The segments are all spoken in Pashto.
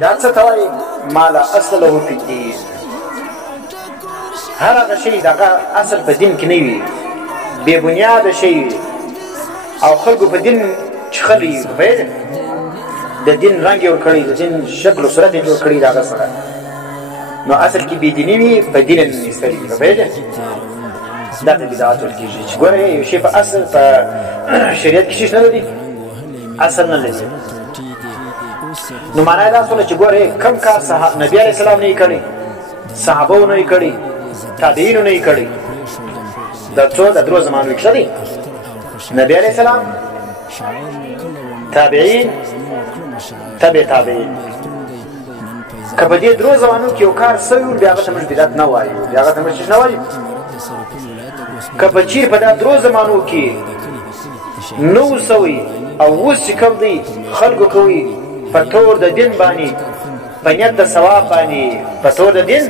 دا څه ته وایي ما لا اصل له فی الدین هر هغه شی دغه اصل په دین کې نه وي بې بنیاده شی وي او خلکو په دین چخلي پوهېږې د دین رنګ یې ورکړی د دین شکل و صورت یې جوړ کړی د هغه سره نو اصل کې بېدیني وي په دین یې ننیستلي وي پوهېږې دا ته بدعت ویل کېږي چې ګوره یو شی په اصل په شریعت کې شیش نه لري اصل نه لري نو معنا یې دا شوله چې ګوره کم کار نبي علیه السلام نه یې کړی صحابو نه یې کړی تابعینو نه یې کړی دا څو د درو زمانو کې ښه دی نبي علیه السلام تابعین تبع تابعین که په دې درو زمانو کې یو کار سوی و بیا هغه ته موږ بدعت نه وایو بیا هغه ته موږ نه وایو که په چیر په دا درو زمانو کې نو سوی او اوس چې کوم دی خلکو کوي په تور د دین باندې په نیت د ثواب باندې په تور د دین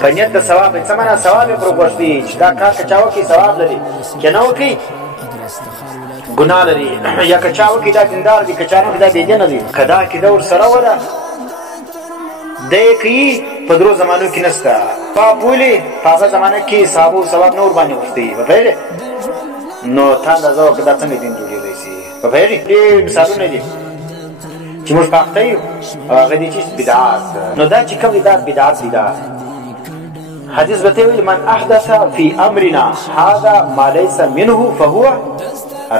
په نیت د ثواب څه معنا ثواب یې پروغوښتي چې دا کار که چا وکړي ثواب لري که نه وکړي ګناه لري یا که چا وکړي دا دیندار دي که چا نه وکړي دا بېدینه دي که دا عقیده ورسره وله دی یې کوي په درو زمانو کې نشته بولي په هغه زمانه کې صحابو ثواب نه ورباندې غوښتي په پوهېږې نو تا اندازه وکړه دا څنګه دین جوړېدی شي په پوهېږې ډېر مثالونه دي چې موږ په اخته یو او هغه دي چې بدعات نو دا چې کوم دی دا بدعت دی دا حدیث به ته ویل من احدث فی امرنا هذا ما لیس منه فهو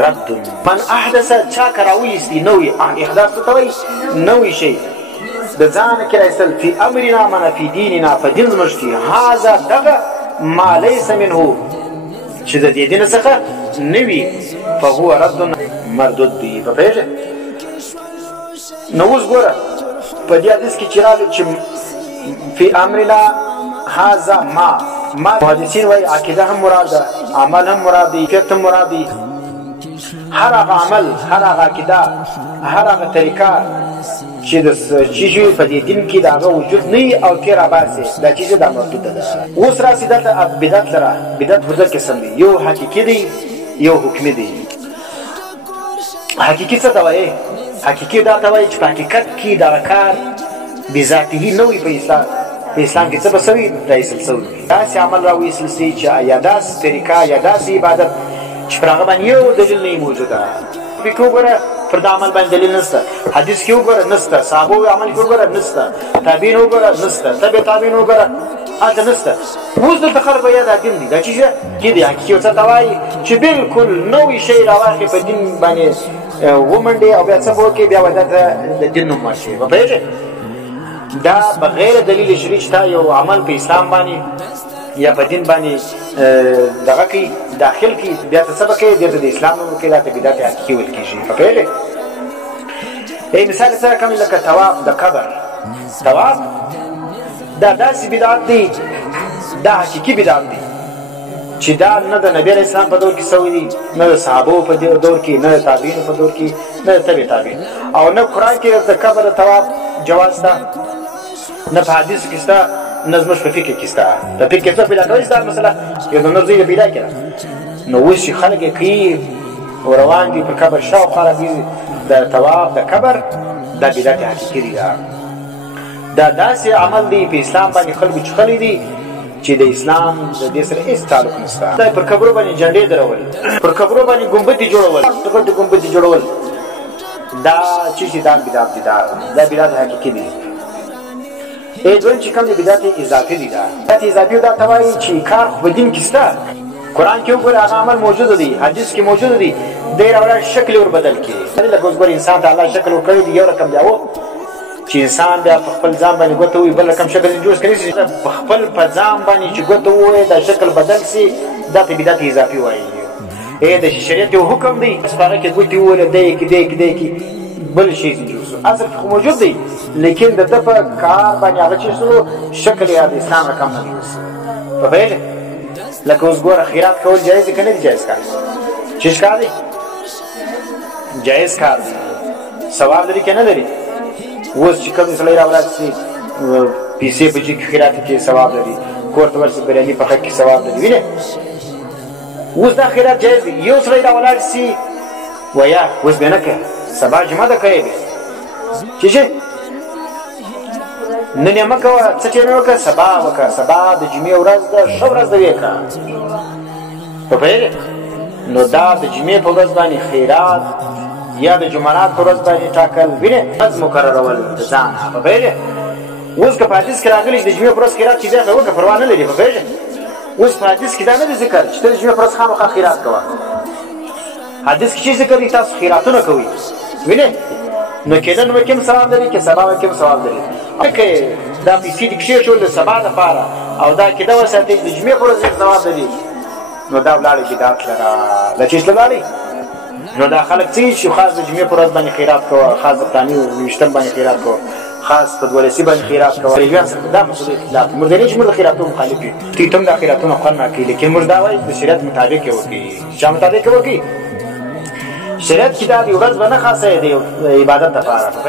رد من احدث چا که راویستی نوی احداث ته وایي نوی شی د ځانه کې راایستل فی امرنا منه فی دیننا په دین زموږ کې هذا دغه ما لیس منه چې د دې دین څخه نه وي فهو رد مردود دی په پوهېږې نو اوس ګوره په دې حدیث کې چې راغلي چې فی امرنا هذا ما محدثین وایي عقیده هم مراد ده عمل هم مراد دی فقه هم مراد دی هر هغه عمل هر هغه عقیده هر هغه طریقه چې د چیزې په دې دین کې د هغه وجود نه وي او تېر راباسې دا چیز دا مردوده ده اوس راسي دلته بدعت لره بدعت پر دوه قسم دی یو حقیقي دی یو حکمي دی حقیقي څه ته وایي حقیقي دا ته وایي چې په حقیقت کې دغه کار بذاتي نه وي په اسلام کې څه به سوي راایستل سوي داسې عمل راوایستل سي چې یا داسې طریقه یا داسې عبادت چې پر هغه باندې یو دلیل نه وي موجوده فکر وګوره پر دا عمل باندې دلیل نشته حدیث کې وګوره نشته صحابو عمل کې وګوره نشته تابعین وګوره نشته تبع تابعین وګوره هلته نشته اوس دلته خلک وایي دا دین دی دا چیز کې دی حقیقي څه ته وایي چې بلکل نوی شی راواخلي په دین باندې ومنډې او بیا څه به وکړي بیا وایي دا د دین نوم ورشي په پوهېږې دا بغیر دلیل شریع شته یو عمل په اسلام باندې یا په دین باندې دغه کوي داخل کوي بیا ته څه به کوي دې ته د اسلام نوم ورکوي دا ته بدعت حقیقي ویل کېږي په پوهېږې مثال سره کوم لکه طواف د قبر طواف دا داسې بدعت دی دا حقیقي بدعت دی چې دا نه د نبي علیه السلام په دور کې سوی دی نه د صحابو په دور کې نه د تابعینو په دور کې نه د تبع تابعین او نه قرآن کې د قبر د طواف جواز شته نه په حدیثو کې شته نه زموږ په فقه کې شته په فقه کې څه پیدا کوي شته مسله یو د نور ځای پیدا کړه نو اوس چې خلک یې کوي او روان دي پر قبر شاوخوا راځي د طواف د قبر دا بدعت حقیقي دی دا داسې عمل دی په اسلام باندې خلکو چخلی دي چې د اسلام د دې سره هېڅ تعلق نشته دا پر قبرو باندې جنډې درول پر قبرو باندې ګمبدې جوړول غټې ګمبدې جوړول دا چې دا بدعت دی دا بدعت حقیقي دی دویم چې کوم دی بدعت اضافي دی دا بدعت اضافي دا ته وایي چې کار خو په دین کې شته قرآن کې وګوره هغه عمل موجود دی حدیث کې موجود دی دی راوړه شکل ور بدل کړي لکه اوس ګوره انسان ته الله شکل ورکړی دی یو رقم دی چې انسان بیا په خپل ځان باندې ګوته ووایي بل رقم شکل جوړ کړی شي په خپل په ځان باندې چې ګوته ووایي دا شکل بدل شي دا ته بدعت اضافي وایي د شریعت یو حکم دی په هغه کې ګوتې وویله دی کې بل شی جوړ شو اصل کې موجود دی لیکن د ده په کار باندې هغه چې شو شکل یې د اسلام رقم نه جوړ شي په پوهېږې لکه اوس ګوره خیرات کول جایز دی که نه دی جایز کار چیز کار دی جایز کار دی ثواب لري که نه لري اوس چې کوم سړی راولاړ شي پیسې په جیب کې خیرات کې ثواب لري کور ته ورشي بریاني پخه کې ثواب لري وینې اوس دا خیرات جایز دی یو سړی راولاړ شي ویا اوس به نه کوې سبا جمعه ده کوې به چې نن یې مه کوه څه ټیم یې وکړه سبا وکړه سبا د جمعې ورځ ده ښه ورځ ده ویې کړه په پوهېږې نو دا د جمعې په ورځ باندې خیرات یا د جمعرات په ورځ باندې ټاکل وینې ورځ مقررول د ځانه په پوهېږې اوس که په حدیث کې راغلي چې د جمعې په ورځ خیرات چې دی خو وکړه پروا نه لري په پوهېږې اوس په حدیث کې دا نه دی ذکر چې ته د جمعې په ورځ خامخا خیرات کوه حدیث کې چې ذکر دی تاسو خیراتونه کوئ وینې نو که نن وکړم ثواب لري که سبا وکړم ثواب لري که دا پیسې دې کښېښول د سبا دپاره او دا کېده وساتئ د جمعې په ورځ ثواب لري نو دا ولاړې بدعت لره دا چیز ولاړې نو دا خلک څه چې خاص د جمعې په ورځ باندې خیرات کوه خاص د فلاني ویشتم باندې خیرات کوه خاص په دولسي باندې خیرات کوه دا مسله اختلاف موږ دی چې موږ د خیراتو مخالف یو دوی ته هم دا خیراتونه خوند نه کوي لیکن موږ دا وایو د شریعت مطابق یې وکړي چا مطابق یې وکړي شریعت کې دا د ورځ به نه خاصه د عبادت دپاره